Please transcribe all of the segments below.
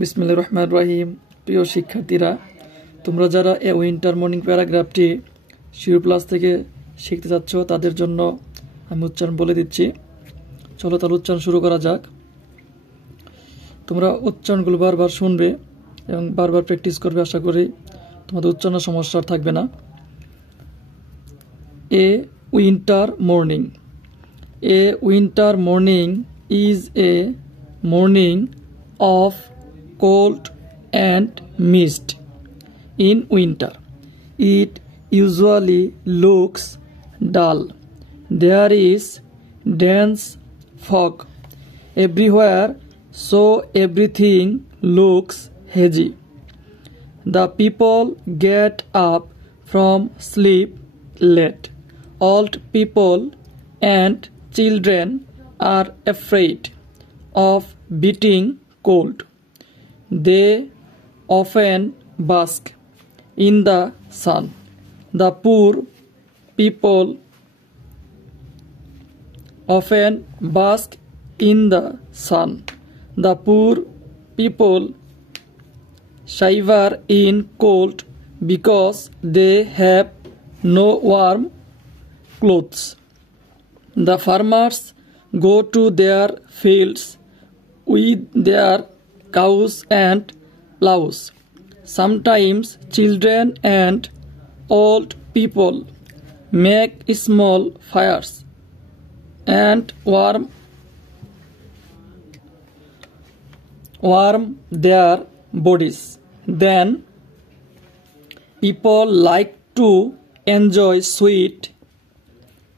বিসমিল্লাহির রহমানির রহিম। প্রিয় শিক্ষার্থীরা, তোমরা যারা এই উইন্টার মর্নিং প্যারাগ্রাফটি শিরো প্লাস থেকে শিখতে যাচ্ছ তাদের জন্য আমি উচ্চারণ বলে দিচ্ছি। চলো তাহলে উচ্চারণ শুরু করা যাক। তোমরা উচ্চারণগুলো বারবার শুনবে এবং বারবার প্র্যাকটিস করবে। আশা করি তোমাদের উচ্চারণের সমস্যা থাকবে না। A winter morning. A winter morning is a morning of cold and mist. In winter, it usually looks dull. There is dense fog everywhere, so everything looks hazy. The people get up from sleep late. Old people and children are afraid of beating cold. They often bask in the sun. The poor people often bask in the sun. The poor people shiver in cold because they have no warm clothes. The farmers go to their fields with their cows and plows. Sometimes children and old people make small fires and warm their bodies. Then people like to enjoy sweet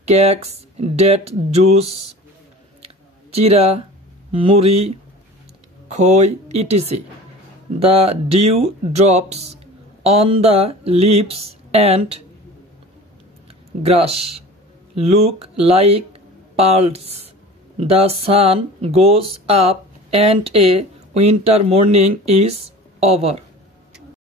cakes, date juice, chira, muri, khoi, etc. The dew drops on the leaves and grass look like pearls. The sun goes up and a winter morning is over.